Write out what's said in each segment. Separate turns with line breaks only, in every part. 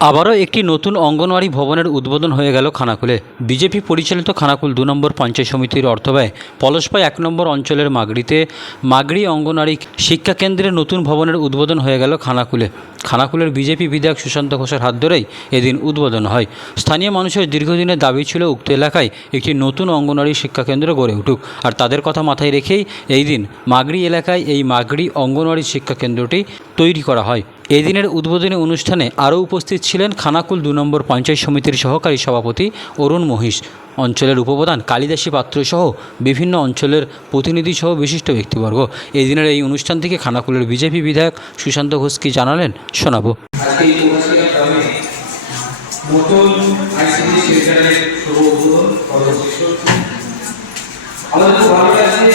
আবারও একটি নতুন অঙ্গনওয়াড়ি ভবনের উদ্বোধন হয়ে গেল খানাকুলে। বিজেপি পরিচালিত খানাকুল দু নম্বর পঞ্চায়েত সমিতির অর্থব্যয় পলসপাই এক নম্বর অঞ্চলের মাগড়িতে মাগড়ি অঙ্গনওয়াড়ি শিক্ষা কেন্দ্রের নতুন ভবনের উদ্বোধন হয়ে গেল খানাকুলে। খানাকুলের বিজেপি বিধায়ক সুশান্ত ঘোষের হাত ধরেই এদিন উদ্বোধন হয়। স্থানীয় মানুষের দীর্ঘদিনের দাবি ছিল উক্ত এলাকায় একটি নতুন অঙ্গনওয়াড়ি শিক্ষাকেন্দ্র গড়ে উঠুক। আর তাদের কথা মাথায় রেখেই এই দিন মাগড়ি এলাকায় এই মাগড়ি অঙ্গনওয়াড়ি শিক্ষাকেন্দ্রটি তৈরি করা হয়। এই দিনের উদ্বোধনী অনুষ্ঠানে আরও উপস্থিত ছিলেন খানাকুল দু নম্বর পঞ্চায়েত সমিতির সহকারী সভাপতি অরুণ মহিষ। অঞ্চলের উপপ্রধান কালিদাসী পাত্র সহ বিভিন্ন অঞ্চলের প্রতিনিধি সহ বিশিষ্ট ব্যক্তিবর্গ। এই দিনের এই অনুষ্ঠান থেকে খানাকুলের বিজেপি বিধায়ক সুশান্ত ঘোষ কি জানালেন, শোনাবো।
আমাদের ভালো লাগছে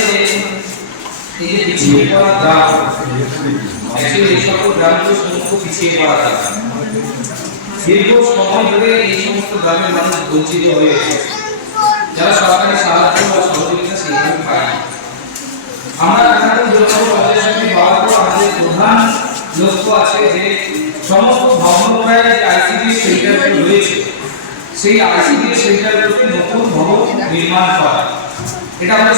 এই যে অ্যাকচুয়ালি এই সকল গ্রামগুলো সমস্ত পিছিয়ে পড়া ধরে এই সমস্ত গ্রামের মানুষ যারা সরকারি সাহায্য বা প্রধান লক্ষ্য আছে যে সমস্ত ভবনপ্রায় যে আইসিডি সেন্টারগুলো রয়েছে, সেই আইসিডি সেন্টারগুলোকে নতুন ভবন নির্মাণ করা। এটা আমাদের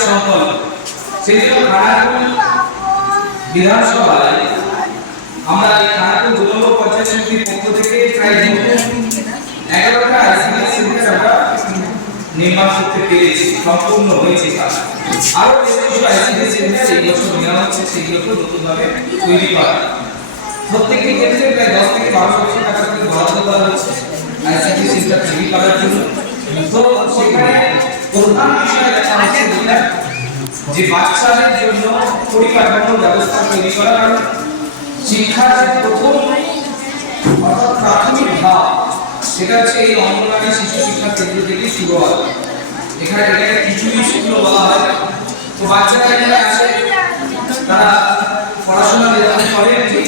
সেই জন্য খানাকুল বিধানসভায় আমরা এই খানাকুল দু নম্বর পঞ্চায়েত সমিতির পক্ষ থেকে প্রায় এগারোটা আইসিডি সেন্টার আমরা নির্মাণ করতে পেরেছি, সম্পূর্ণ হয়েছে কাজ আরও বেশ কিছু আইসিডি সেন্টার এই বছর নেওয়া হচ্ছে সেগুলোকে নতুনভাবে তৈরি করা। প্রত্যেকটি ক্ষেত্রে প্রায় দশ থেকে বারো লক্ষ টাকা করে বরাদ্দ করা হচ্ছে আইসিডি সেন্টার তৈরি করার জন্য। তো সেখানে প্রধান বিষয় দেখা হচ্ছে যে বাচ্চাদের জন্য পরিকাঠামোর ব্যবস্থা তৈরি করা কারণ শিক্ষার প্রাথমিক ধাপ, সেটা এই অঙ্গনওয়াড়ি শিশু শিক্ষা কেন্দ্র থেকে শুরু এখানে খিচুড়ি স্কুল বলা হয়। তো বাচ্চারা এখানে আসে, তারা পড়াশোনা যেরকম করে, ঠিক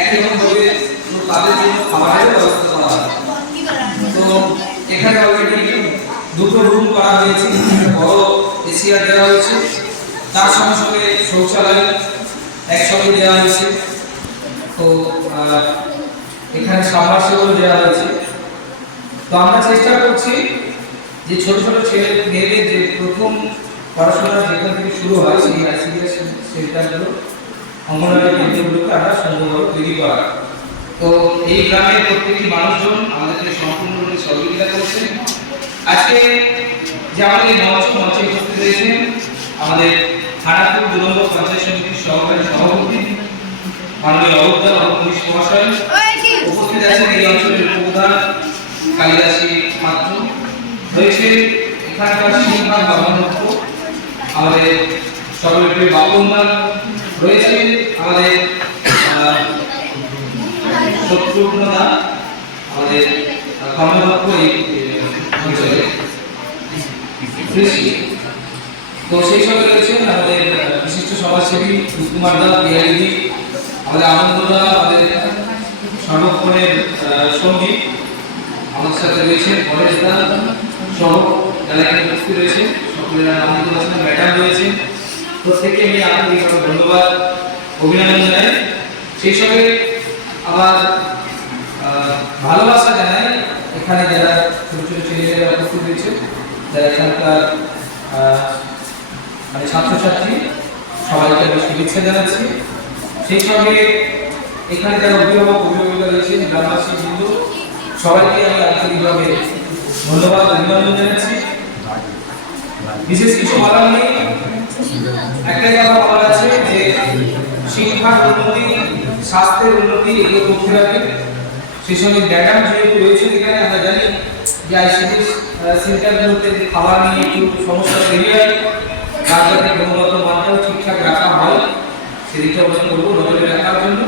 একই রকম তাদের জন্য ব্যবস্থা করা হয়। তো এখানে অলরেডি দুটো রুম করা হয়েছে বড় এসিয়ার দেওয়া হয়েছে। তার সঙ্গে সঙ্গে শৌচালয় একসঙ্গে দেওয়া হয়েছে। তো এখানে সাবমার্সিবল দেওয়া হয়েছে। তো আমরা চেষ্টা করছি যে ছোট ছোট ছেলে মেয়েদের যে প্রথম পড়াশোনা যেখান থেকে শুরু হয়, সেই আইসিডিএস সেন্টারগুলো, অঙ্গনওয়াড়ি কেন্দ্রগুলোকে আমরা সুন্দরভাবে তৈরি করা। তো এই গ্রামের প্রত্যেকটি মানুষজন আমাদেরকে সম্পূর্ণরূপে সহযোগিতা করছেন। আজকে যে আমাদের মঞ্চ, মঞ্চে উপস্থিত রয়েছেন আমাদের খানাপুর দু নম্বর পঞ্চায়েত সমিতির সহকারী মাননীয় মহাশয় উপস্থিত আছেন এই অঞ্চলের উপপ্রধান কালিদাসী পাত্র রয়েছে এখানকার সিংহার বাবানক্ষ আমাদের সর্বপ্রিয় রয়েছে আমাদের শত্রুঘ্নদা আমাদের কর্মদক্ষ এই অঞ্চলে। কৃষি তো সেই সঙ্গে রয়েছেন আমাদের বিশিষ্ট সমাজসেবী কুমার দা বিহারি আমাদের আনন্দদা আমাদের সর্বক্ষণের সঙ্গী আমাদের সাথে রয়েছেন পরেশ সহ যারা এখানে রয়েছে। সকলের দিতে ম্যাডাম রয়েছে। প্রত্যেককে আমি আন্তরিকভাবে ধন্যবাদ, অভিনন্দন জানাই। সেই সঙ্গে আবার ভালোবাসা জানাই এখানে যারা ছোট ছোট ছেলেমেয়েরা উপস্থিত রয়েছে, যারা এখানকার মানে ছাত্রছাত্রী, সবাইকে আমি শুভেচ্ছা জানাচ্ছি। সেই সঙ্গে এখানে যারা অভিভাবক অভিভাবিকা রয়েছেন গ্রামবাসী, বৃন্দ, সবাইকে আমি আন্তরিকভাবে ধন্যবাদ, অভিনন্দন জানাচ্ছি। বিশেষ কিছু বলার নেই। একটাই কথা বলার আছে যে শিক্ষার উন্নতি, স্বাস্থ্যের উন্নতি এগুলো করতে হবে সেই সঙ্গে ম্যাডাম যেহেতু রয়েছে এখানে, আমরা জানি যে আইসিডি সেন্টারগুলোতে যে খাবার নিয়ে একটু সমস্যা তৈরি হয়, তার যাতে গুণগত মানটাও ঠিকঠাক রাখা হয়। সেদিকটা অবশ্য করব নজরে রাখার জন্য।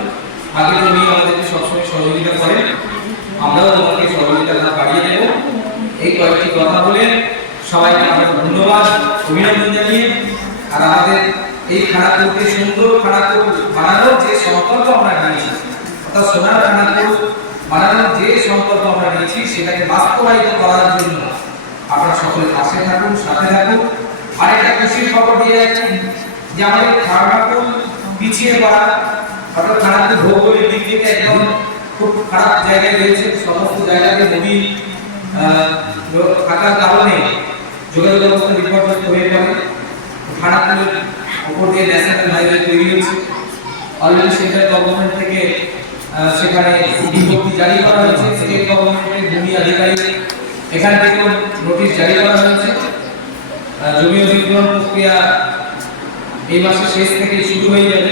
আগে তুমি আমাদেরকে সবসময় সহযোগিতা করেন আমরাও তোমাকে সহযোগিতা হাত বাড়িয়ে দেবো। এই কয়েকটি কথা বলে সবাইকে আমরা ধন্যবাদ, অভিনন্দন জানিয়ে। আর আমাদের এই খানাপুরকে সুন্দর খানাপুর বানানোর যে সংকল্প আমরা নিয়েছি, অর্থাৎ সোনার খানাপুর বানানোর যে সংকল্প আমরা নিয়েছি, সেটাকে বাস্তবায়িত করার জন্য আপনারা সকলে পাশে থাকুন, সাথে থাকুন। আরেকটা খুশির খবর দিয়ে যাচ্ছি যে আমাদের খানাপুর পিছিয়ে পড়া অর্থাৎ খানাপুর ভৌগোলিক দিক থেকে একদম খুব খারাপ জায়গায় রয়েছে, সমস্ত জায়গাতে নদী থাকার কারণে যোগাযোগ ব্যবস্থা বিপর্যস্ত হয়ে পড়ে। খানাকুলের উপর দিয়ে ন্যাশনাল হাইওয়ে তৈরি হয়েছে অলরেডি সেন্ট্রাল গভর্নমেন্ট থেকে সেখানে বিজ্ঞপ্তি জারি করা হয়েছে। স্টেট গভর্নমেন্টের ভূমি আধিকারিক, এখান থেকেও নোটিশ জারি করা হয়েছে। জমি অধিগ্রহণ প্রক্রিয়া এই মাসের শেষ থেকে শুরু হয়ে যাবে।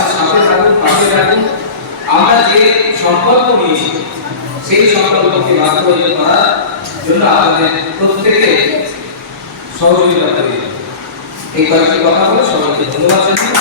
পাশে থাকুন, আমরা যে সংকল্প নিয়েছি, সেই সংকল্পকে বাস্তবায়িত করার জন্য আমাদের প্রত্যেকে সহযোগিতা করি। এই কয়েকটি কথা বলে সবাইকে ধন্যবাদ জানাই